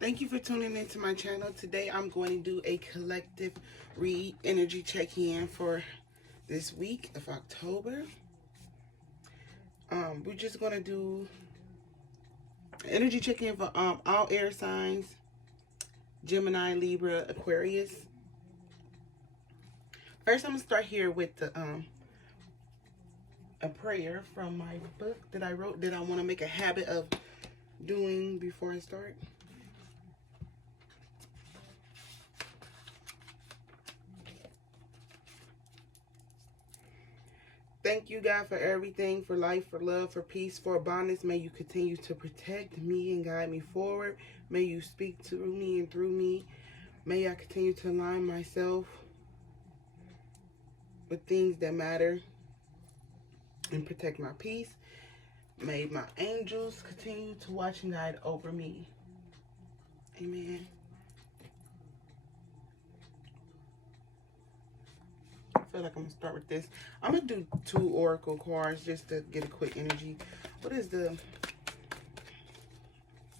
Thank you for tuning into my channel. Today I'm going to do a collective read energy check-in for this week of October. We're just going to do energy check-in for all air signs, Gemini, Libra, Aquarius. First I'm going to start here with the a prayer from my book that I wrote that I want to make a habit of doing before I start. Thank you, God, for everything, for life, for love, for peace, for abundance. May you continue to protect me and guide me forward. May you speak to me and through me. May I continue to align myself with things that matter and protect my peace. May my angels continue to watch and guide over me. Amen. I feel like I'm going to start with this. I'm going to do 2 oracle cards just to get a quick energy. What is the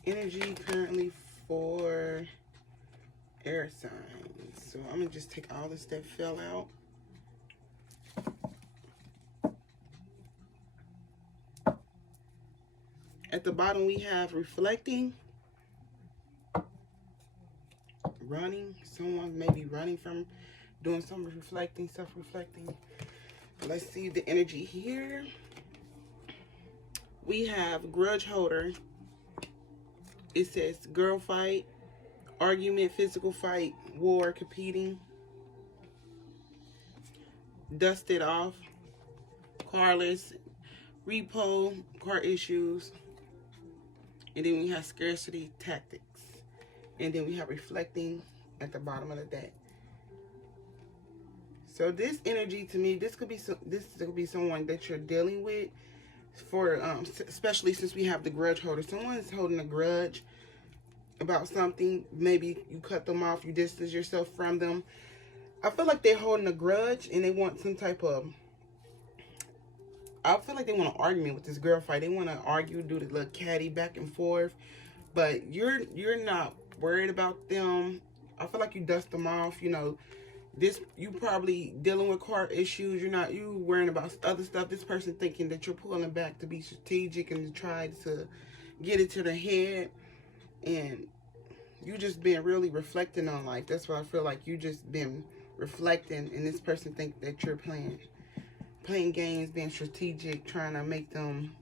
energy currently for air signs? So I'm going to just take all this that fell out. At the bottom we have reflecting, running. Someone may be running from doing some reflecting, self-reflecting. Let's see the energy here. We have grudge holder. It says girl fight, argument, physical fight, war, competing, dusted off, carless, repo, car issues. And then we have scarcity tactics. And then we have reflecting at the bottom of the deck. So this energy to me, this could be someone that you're dealing with, for especially since we have the grudge holder. Someone is holding a grudge about something. Maybe you cut them off, you distance yourself from them. I feel like they're holding a grudge and they want some type of, I feel like they want an argument with this girl fight. They want to argue, do the little catty back and forth, but you're not worried about them. I feel like you dust them off. You know, you probably dealing with car issues. You worrying about other stuff. This person thinking that you're pulling back to be strategic and to try to get it to the head, and you just been really reflecting on life. That's what I feel like. You just been reflecting, and this person think that you're playing games, being strategic, trying to make them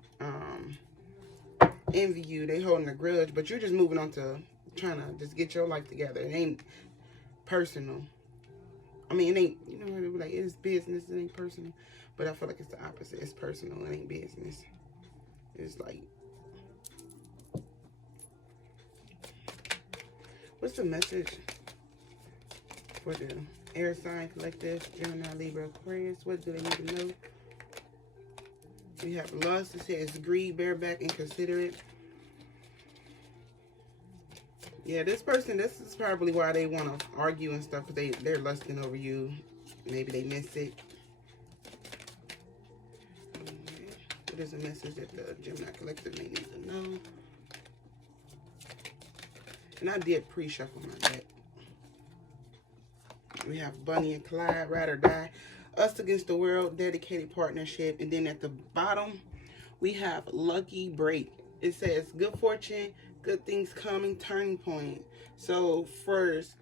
envy you. They holding a grudge, but you're just moving on to trying to just get your life together. It ain't personal. I mean, it ain't, you know, like, it's business, it ain't personal. But I feel like it's the opposite. It's personal, it ain't business. It's like, what's the message for the air sign collective, Gemini, Libra, Aquarius? What do they need to know? We have lust. It says greed, bareback, inconsiderate. Yeah, this person, this is probably why they want to argue and stuff, because they're lusting over you. Maybe they miss it. What is a message that the Gemini collective may need to know? And I did pre-shuffle my deck. We have Bunny and Clyde, Ride or Die, Us Against the World, Dedicated Partnership. And then at the bottom, we have Lucky Break. It says good fortune, good things coming, turning point. So first,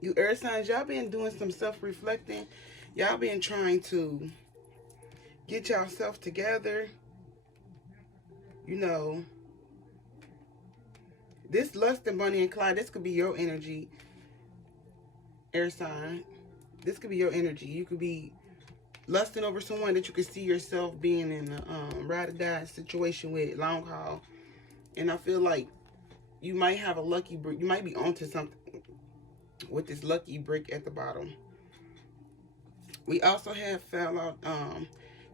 you air signs, y'all been doing some self-reflecting. Y'all been trying to get yourself together. You know, this Lust and Bunny and Clyde, this could be your energy, air sign. This could be your energy. You could be lusting over someone that you could see yourself being in a ride or die situation with, long haul. And I feel like you might have a lucky brick. You might be onto something with this lucky brick at the bottom. We also have found out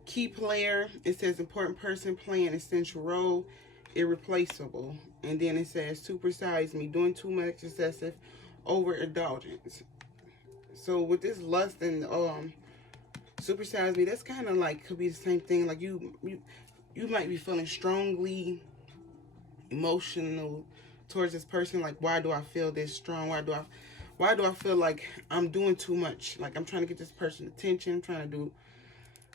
key player. It says important person playing essential role, irreplaceable. And then it says supersize me, doing too much, excessive, overindulgence. So with this lust and supersize me, that's kind of like, could be the same thing. Like you might be feeling strongly emotional towards this person. Like, why do I feel this strong? Why do I feel like I'm doing too much? Like, I'm trying to get this person attention,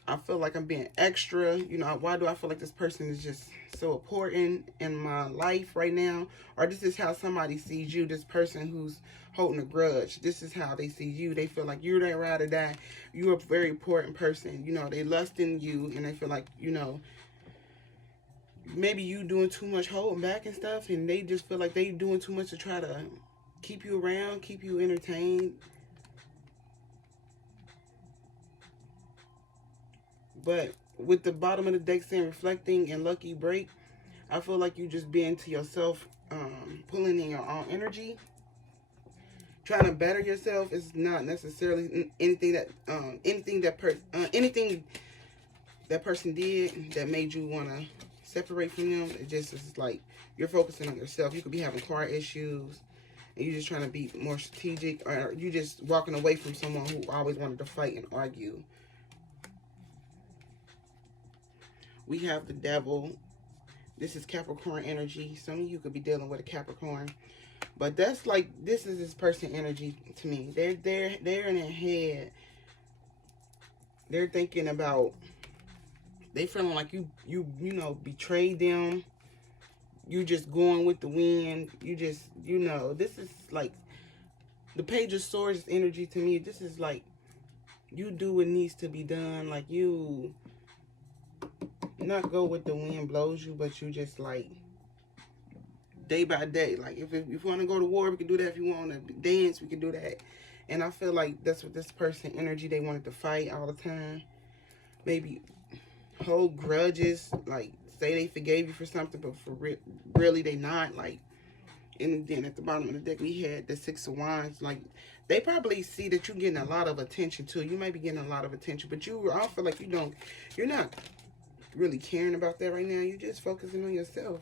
I feel like I'm being extra. You know, why do I feel like this person is just so important in my life right now? Or this is how somebody sees you, this person who's holding a grudge. This is how they see you. They feel like you're their ride or die. You're a very important person. You know, they lust in you, and they feel like, you know, maybe you doing too much holding back and stuff, and they just feel like they doing too much to try to keep you around, keep you entertained. But with the bottom of the deck saying reflecting and lucky break, I feel like you just being to yourself, pulling in your own energy, trying to better yourself. Is not necessarily anything that anything that person did that made you want to separate from them. It just is like you're focusing on yourself. You could be having car issues, and you're just trying to be more strategic, or you just walking away from someone who always wanted to fight and argue. We have the devil. This is Capricorn energy. Some of you could be dealing with a Capricorn. But that's like, this is this person energy to me. They're in their head. They're thinking about, they feeling like you know, betrayed them. You just going with the wind. You just, you know, this is like the Page of Swords energy to me. This is like, you do what needs to be done. Like, you not go with the wind blows you, but you just like day by day. Like, if you want to go to war, we can do that. If you want to dance, we can do that. And I feel like that's what this person energy, they wanted to fight all the time. Maybe hold grudges, like say they forgave you for something, but for really they not. Like, and then at the bottom of the deck we had the Six of Wands. Like, they probably see that you're getting a lot of attention too. You might be getting a lot of attention, but I feel like you're not really caring about that right now. You're just focusing on yourself.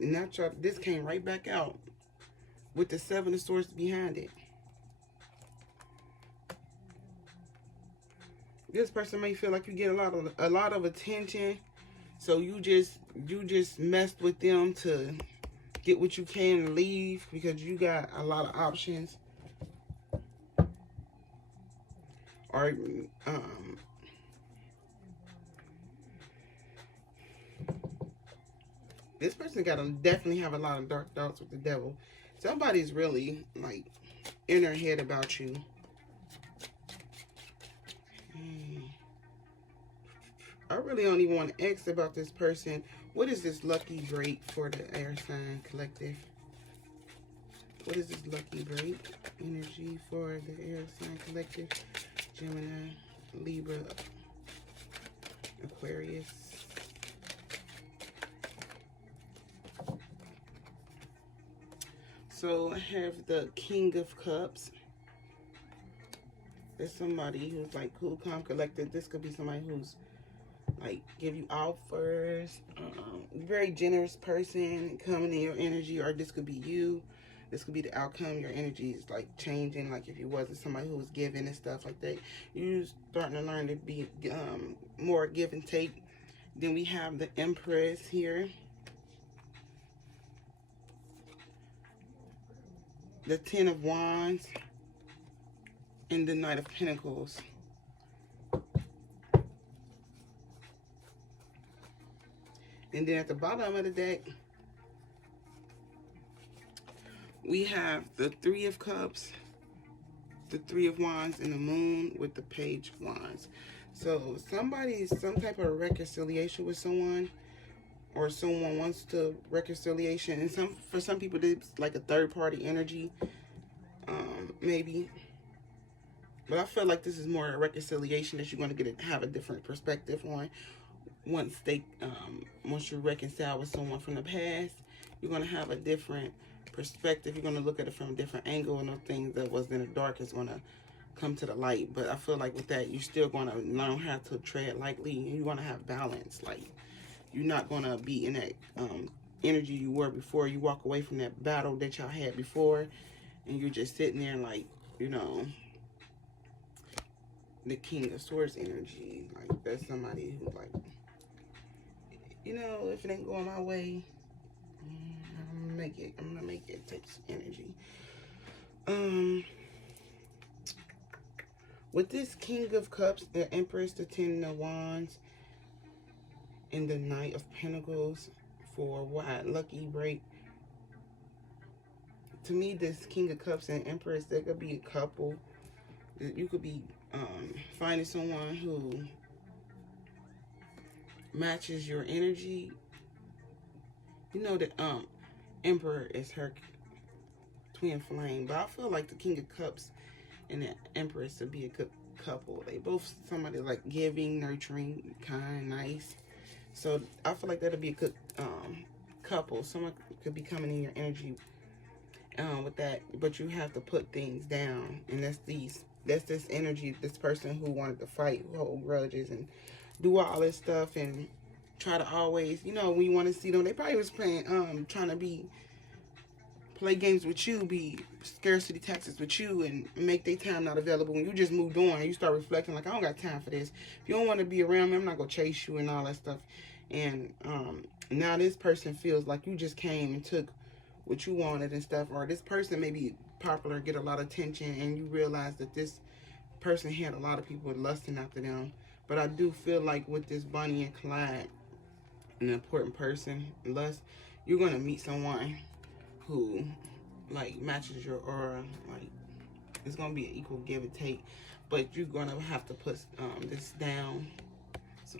And now this came right back out with the Seven of Swords behind it. This person may feel like you get a lot of attention, so you just messed with them to get what you can and leave because you got a lot of options. Or this person definitely have a lot of dark thoughts with the devil. Somebody's really like in their head about you. I really don't even want to ask about this person. What is this lucky break for the air sign collective? What is this lucky break energy for the air sign collective? Gemini, Libra, Aquarius. So I have the King of Cups. There's somebody who's like cool, calm, collected. This could be somebody who's like give you offers, very generous person coming in your energy, or this could be you. This could be the outcome. Your energy is like changing. Like if you wasn't somebody who was giving and stuff like that, you're starting to learn to be more give and take. Then we have the Empress here. The Ten of Wands. And the Knight of Pentacles. And then at the bottom of the deck, we have the Three of Cups, the Three of Wands, and the Moon with the Page of Wands. So somebody's some type of reconciliation with someone, or someone wants to reconciliation. And for some people, it's like a third party energy, maybe. But I feel like this is more a reconciliation that you're going to have a different perspective on. Once you reconcile with someone from the past, you're going to have a different perspective. You're going to look at it from a different angle, and the things that was in the dark is going to come to the light. But I feel like with that, you're still going to learn how to tread lightly, and you're going to have balance. Like, you're not going to be in that energy you were before. You walk away from that battle that y'all had before, and you're just sitting there like, you know, the King of Swords energy. Like, that's somebody who like, you know, if it ain't going my way, I'm gonna gonna make it take energy. With this King of Cups, the Empress, the Ten of Wands, and the Knight of Pentacles for what? Lucky break. To me, this King of Cups and Empress, there could be a couple. You could be finding someone who matches your energy. You know that Emperor is her twin flame, but I feel like the King of Cups and the Empress would be a good couple. They both somebody like giving, nurturing, kind, nice. So I feel like that'll be a good couple. Someone could be coming in your energy with that, but you have to put things down, and that's this energy, this person who wanted to fight, who hold grudges and do all this stuff and try to always, you know, when you want to see them, they probably was playing trying to play games with you, be scarcity taxes with you, and make their time not available. When you just moved on and you start reflecting like, I don't got time for this. If you don't want to be around me, I'm not gonna chase you and all that stuff. And now this person feels like you just came and took what you wanted and stuff, or this person may be popular, get a lot of attention, and you realize that this person had a lot of people lusting after them. But I do feel like with this Bonnie and Clyde, an important person, lust, you're gonna meet someone who like matches your aura. Like it's gonna be an equal give and take, but you're gonna have to put this down. So,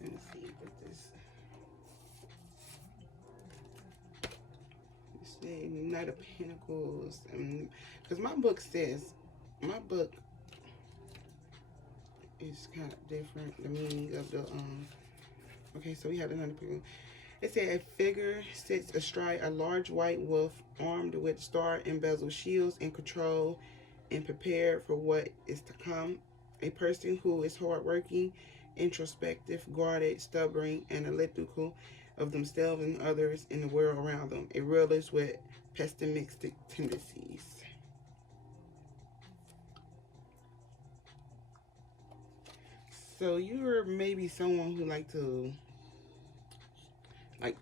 let me see what this. The Knight of Pentacles, because my book is kind of different. The meaning of the okay, so we have the Knight of Pentacles. It said a figure sits astride a large white wolf, armed with star embezzled shields, in control and prepared for what is to come. A person who is hardworking, introspective, guarded, stubborn, and analytical of themselves and others in the world around them. A realist with pessimistic tendencies. So you're maybe someone who like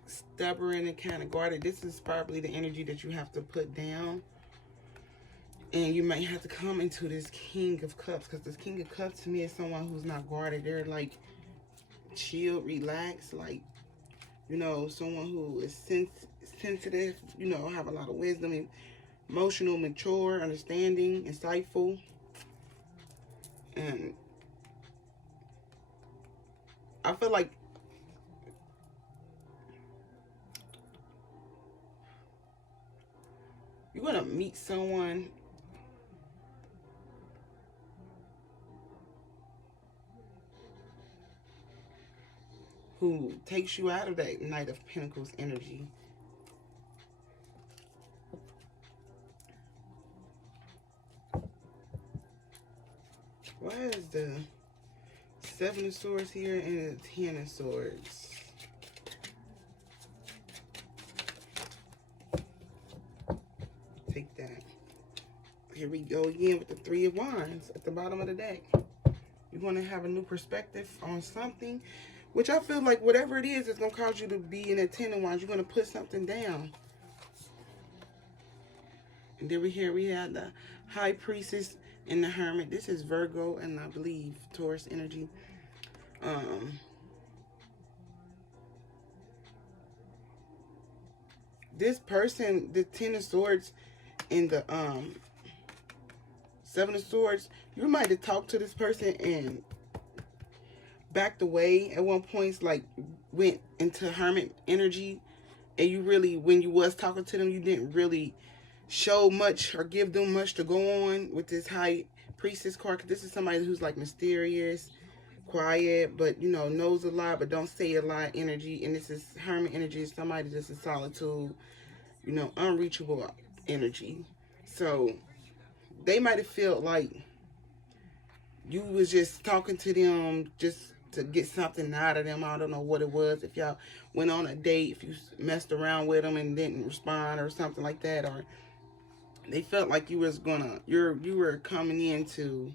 stubborn and kind of guarded. This is probably the energy that you have to put down. And you might have to come into this King of Cups, because this King of Cups to me is someone who's not guarded. They're like chilled, relaxed, like, you know, someone who is sensitive, you know, have a lot of wisdom, emotional, mature, understanding, insightful. And I feel like you're going to meet someone who takes you out of that Knight of Pentacles energy. Why is the Seven of Swords here and the Ten of Swords? Take that. Here we go again with the Three of Wands at the bottom of the deck. You're going to have a new perspective on something, which I feel like whatever it is, it's going to cause you to be in a Ten of Wands. You're going to put something down. And then we have the High Priestess and the Hermit. This is Virgo and I believe Taurus energy. This person, the Ten of Swords and the Seven of Swords, you might have talked to this person and backed away at one point, like went into Hermit energy, and you really, when you was talking to them, you didn't really show much or give them much to go on with this High Priestess card. 'Cause this is somebody who's like mysterious, quiet, but you know, knows a lot but don't say a lot energy. And this is Hermit energy, is somebody that's in solitude, you know, unreachable energy. So they might have felt like you was just talking to them just to get something out of them. I don't know what it was. If y'all went on a date, if you messed around with them and didn't respond or something like that, or they felt like you were coming in to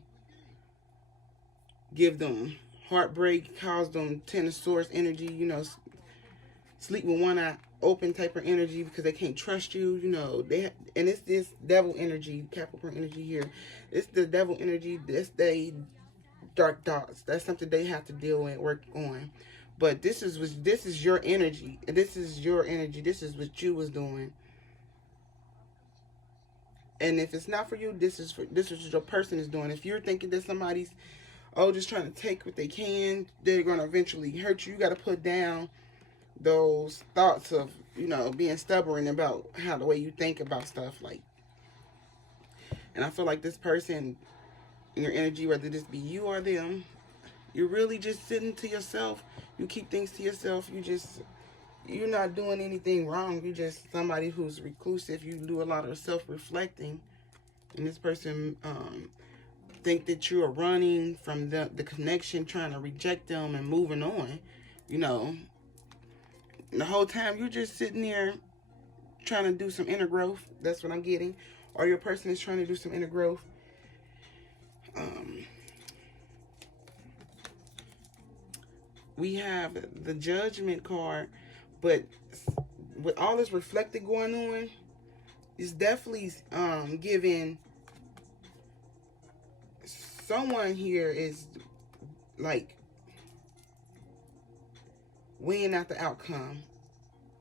give them heartbreak caused them 10 of swords energy, you know, sleep with one eye open type of energy because they can't trust you, you know. And it's this devil energy, Capricorn energy here. It's the devil energy. This they dark thoughts. That's something they have to deal with, work on. But this is your energy. This is your energy. This is what you was doing. And if it's not for you, this is what your person is doing. If you're thinking that somebody's just trying to take what they can, they're gonna eventually hurt you. You gotta put down those thoughts of, you know, being stubborn about how the way you think about stuff. Like, and I feel like this person, your energy, whether this be you or them, you're really just sitting to yourself. You keep things to yourself. You're not doing anything wrong. You're just somebody who's reclusive. You do a lot of self-reflecting. And this person think that you are running from the connection, trying to reject them and moving on. You know, the whole time you're just sitting there trying to do some inner growth. That's what I'm getting. Or your person is trying to do some inner growth. We have the Judgment card, but with all this reflecting going on, it's definitely giving someone here is like weighing out the outcome.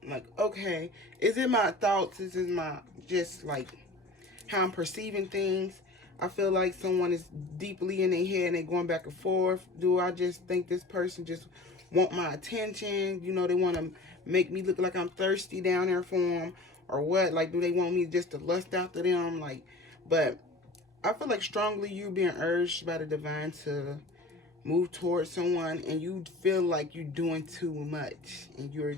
Like, okay, is it my thoughts? Is it my just like how I'm perceiving things? I feel like someone is deeply in their head and they're going back and forth. Do I just think this person just want my attention? You know, they want to make me look like I'm thirsty down there for them, or what? Like, do they want me just to lust after them? Like, but I feel like strongly you being urged by the divine to move towards someone, and you feel like you're doing too much and you're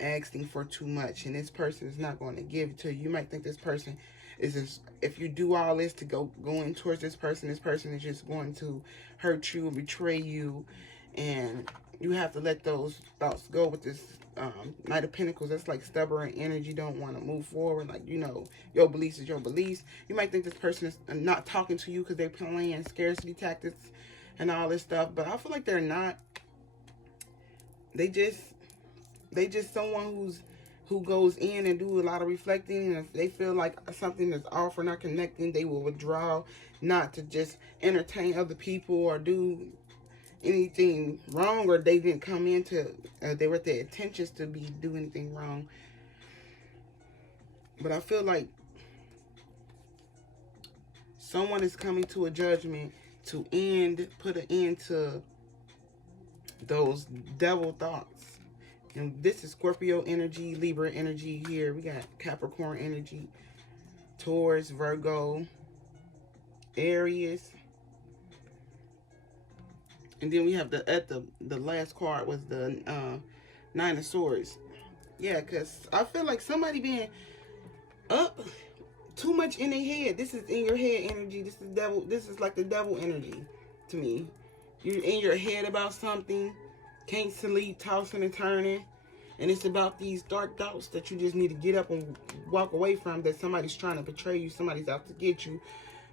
asking for too much, and this person is not going to give it to you. You might think this person is just, if you do all this to going towards this person is just going to hurt you, betray you, and you have to let those thoughts go with this Knight of Pentacles. That's like stubborn energy, don't want to move forward. Like, you know, your beliefs is your beliefs. You might think this person is not talking to you because they're playing scarcity tactics and all this stuff, but I feel like they're not. They just someone who goes in and do a lot of reflecting, and if they feel like something is off or not connecting, they will withdraw, not to just entertain other people or do anything wrong, or they didn't come into they were their intentions to do anything wrong. But I feel like someone is coming to a judgment to put an end to those devil thoughts. And this is Scorpio energy, Libra energy here. We got Capricorn energy, Taurus, Virgo, Aries. And then we have the last card was the Nine of Swords. Yeah, because I feel like somebody being up too much in their head. This is in your head energy. This is devil. This is like the devil energy to me. You're in your head about something, can't sleep, tossing and turning. And it's about these dark thoughts that you just need to get up and walk away from, that somebody's trying to betray you, somebody's out to get you,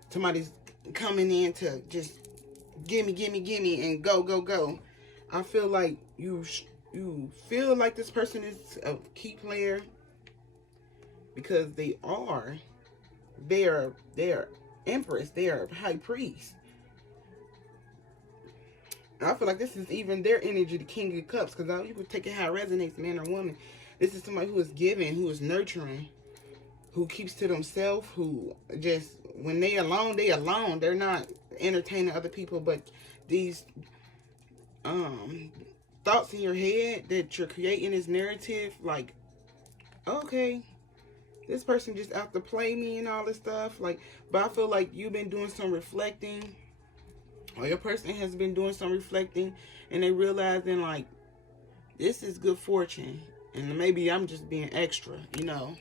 somebody's coming in to just gimme, and go. I feel like you feel like this person is a key player because they are empress, they are high priest. I feel like this is even their energy, the King of Cups, because you can take it how it resonates, man or woman. This is somebody who is giving, who is nurturing, who keeps to themselves, who just, when they alone, they alone. They're not entertaining other people, but these thoughts in your head that you're creating this narrative, like, okay, this person just out to play me and all this stuff. Like, but I feel like you've been doing some reflecting, or your person has been doing some reflecting, and they realizing like, this is good fortune, and maybe I'm just being extra, you know.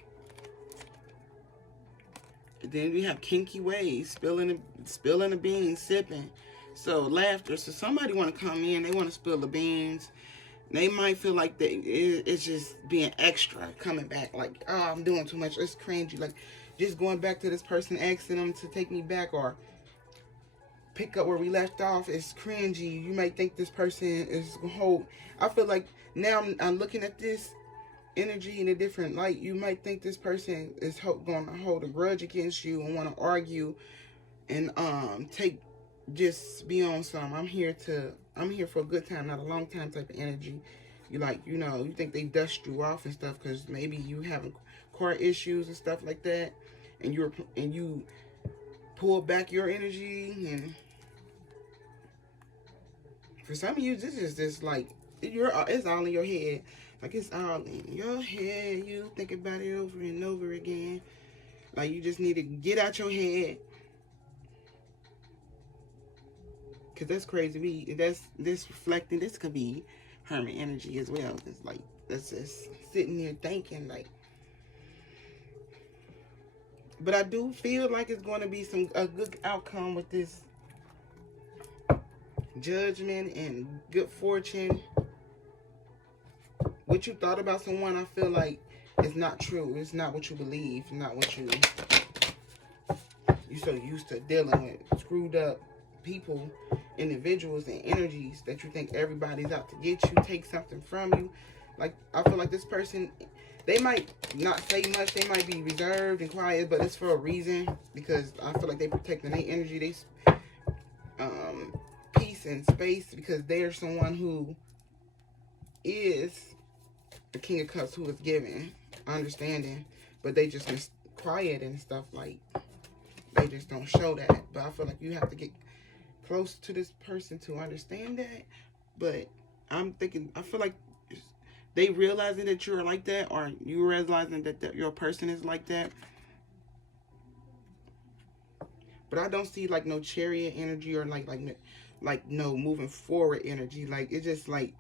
And then we have kinky ways, spilling the beans, sipping. So laughter. So somebody want to come in, they want to spill the beans. They might feel like it's just being extra, coming back like, oh, I'm doing too much. It's cringy. Like, just going back to this person, asking them to take me back, or pick up where we left off. It's cringy. You might think this person is hold. I feel like now I'm looking at this energy in a different light. You might think this person is going to hold a grudge against you and want to argue and just be on some. I'm here for a good time, not a long time type of energy. You like, you think they dust you off and stuff because maybe you having car issues and stuff like that, and you pull back your energy. And for some of you, this is just like it's all in your head. Like, it's all in your head. You think about it over and over again. Like, you just need to get out your head. Because that's crazy. That's this reflecting. This could be hermit energy as well. It's like, that's just sitting there thinking, like. But I do feel like it's going to be a good outcome with this judgment and good fortune. What you thought about someone, I feel like it's not true. It's not what you believe. Not what you so used to dealing with screwed up people, individuals, and energies that you think everybody's out to get you, take something from you. Like, I feel like this person, they might not say much. They might be reserved and quiet, but it's for a reason, because I feel like they protecting their energy, they peace and space, because they're someone who is the King of Cups, who is giving understanding, but they just been quiet and stuff. Like, they just don't show that. But I feel like you have to get close to this person to understand that. But I'm thinking, I feel like they realizing that you're like that, or you realizing that your person is like that. But I don't see like no chariot energy, or like no moving forward energy. Like, it's just like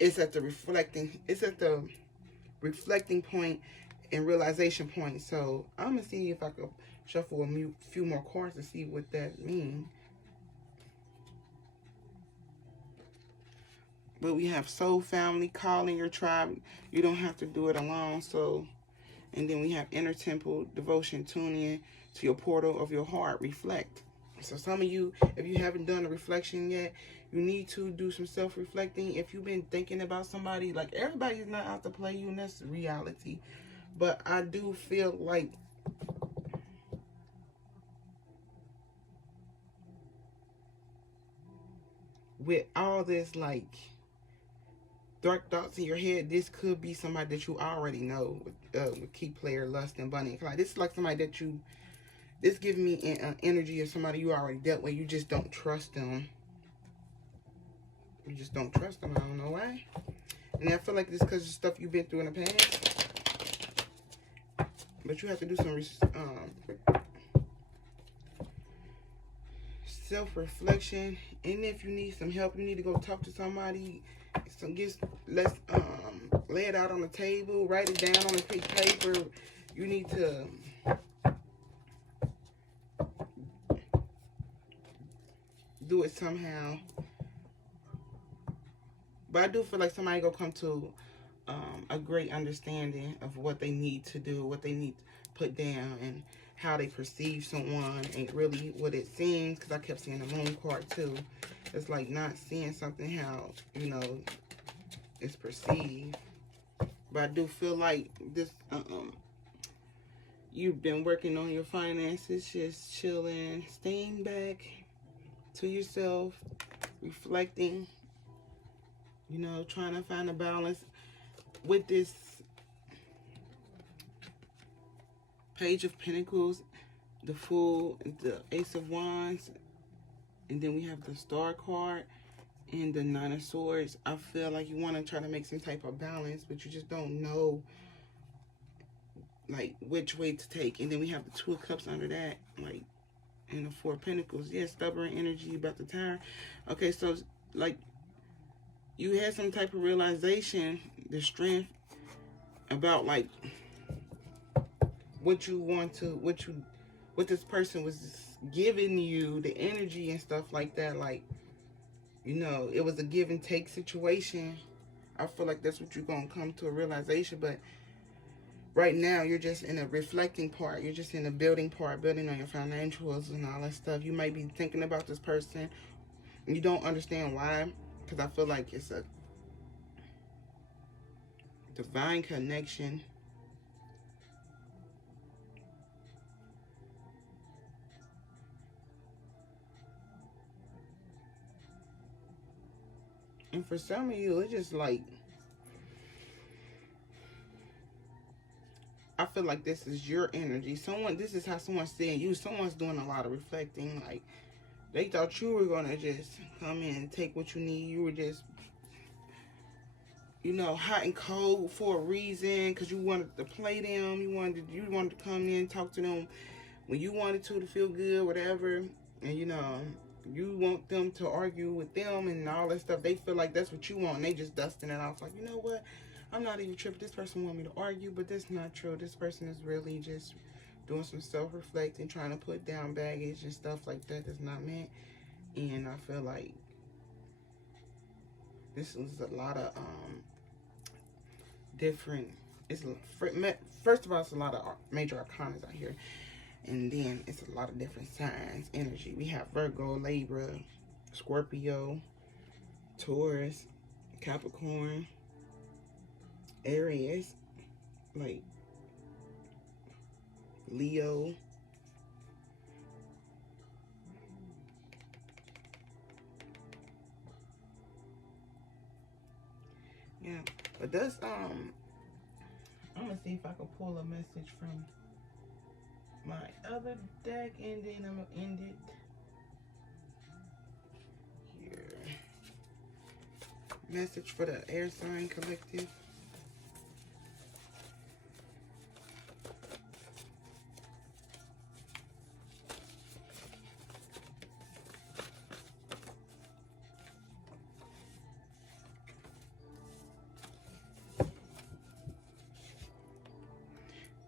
it's at the reflecting point and realization point. So I'm gonna see if I could shuffle a few more cards to see what that means. But we have soul family, calling your tribe. You don't have to do it alone. So, and then we have inner temple, devotion, tune in to your portal of your heart, reflect. So some of you, if you haven't done a reflection yet, you need to do some self-reflecting. If you've been thinking about somebody, like, everybody's not out to play you, and that's reality. But I do feel like with all this, like, dark thoughts in your head, this could be somebody that you already know, with key player, lust, and bunny and Clyde. This is like somebody that this gives me an energy of somebody you already dealt with. You just don't trust them. You just don't trust them. I don't know why. And I feel like this because of stuff you've been through in the past. But you have to do some self-reflection. And if you need some help, you need to go talk to somebody. Let's lay it out on the table, write it down on a piece of paper. You need to do it somehow. But I do feel like somebody gonna come to a great understanding of what they need to do, what they need to put down, and how they perceive someone, and really what it seems. Because I kept seeing the moon card too. It's like not seeing something how, it's perceived. But I do feel like this, you've been working on your finances, just chilling, staying back to yourself, reflecting, trying to find a balance with this Page of Pentacles, the Fool, the Ace of Wands, and then we have the Star card and the Nine of Swords. I feel like you want to try to make some type of balance, but you just don't know, like, which way to take. And then we have the Two of Cups under that, like, and the Four of Pentacles. Yeah, stubborn energy, about to tire. Okay, so, like, you had some type of realization, the strength about, like, what this person was giving you, the energy and stuff like that. Like, it was a give and take situation. I feel like that's what you're going to come to a realization. But right now you're just in a reflecting part. You're just in a building part, building on your financials and all that stuff. You might be thinking about this person. You don't understand why, because I feel like it's a divine connection. And for some of you, it's just like, I feel like this is your energy. This is how someone's seeing you. Someone's doing a lot of reflecting. Like, they thought you were going to just come in and take what you need. You were just, you know, hot and cold for a reason, because you wanted to play them. You wanted to come in, talk to them when you wanted to feel good, whatever. And, you know, you want them to argue with them and all that stuff. They feel like that's what you want. And they just dusting it off like, you know what? I'm not even tripping. This person want me to argue, but that's not true. This person is really just doing some self-reflecting, trying to put down baggage and stuff like that that's not meant. And I feel like this is a lot of different. First of all, it's a lot of major arcanas out here, and then it's a lot of different signs, energy. We have Virgo, Libra, Scorpio, Taurus, Capricorn, Aries, like Leo. Yeah, but that's I'm gonna see if I can pull a message from my other deck, and then I'm gonna end it here. Message for the air sign collective.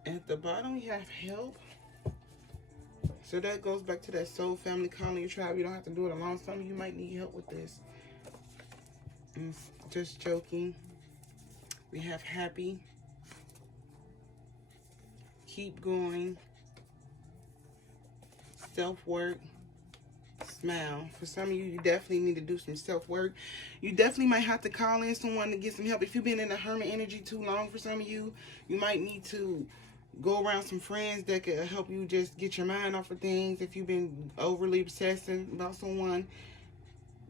At the bottom, we have help. So that goes back to that soul, family, calling your tribe. You don't have to do it alone. Some of you might need help with this. Just joking. We have happy. Keep going. Self-work. Smile. For some of you, you definitely need to do some self-work. You definitely might have to call in someone to get some help. If you've been in the hermit energy too long, for some of you, you might need to go around some friends that could help you just get your mind off of things. If you've been overly obsessing about someone,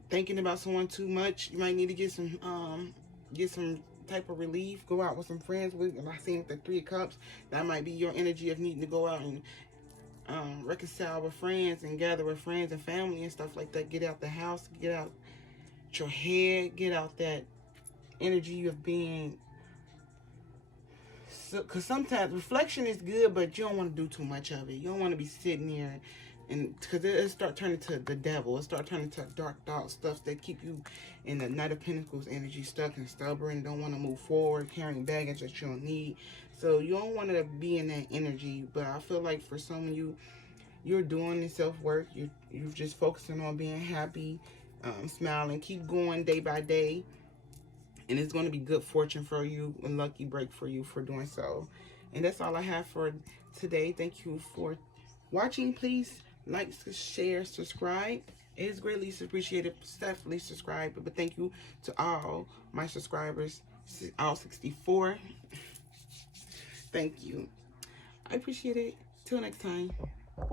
thinking about someone too much, you might need to get some type of relief. Go out with some friends. I seen the 3 of Cups. That might be your energy of needing to go out and reconcile with friends and gather with friends and family and stuff like that. Get out the house, get out your head, get out that energy of being. Because sometimes reflection is good, but you don't want to do too much of it. You don't want to be sitting there, and because it start turning to the devil. It start turning to dark thought stuff that keep you in the Knight of Pentacles energy, stuck and stubborn, don't want to move forward, carrying baggage that you don't need. So you don't want to be in that energy. But I feel like for some of you, you're doing the self-work. You're just focusing on being happy, smiling, keep going day by day. And it's going to be good fortune for you, a lucky break for you for doing so. And that's all I have for today. Thank you for watching. Please like, share, subscribe. It is greatly appreciated. Definitely subscribe. But thank you to all my subscribers, all 64. Thank you. I appreciate it. Till next time.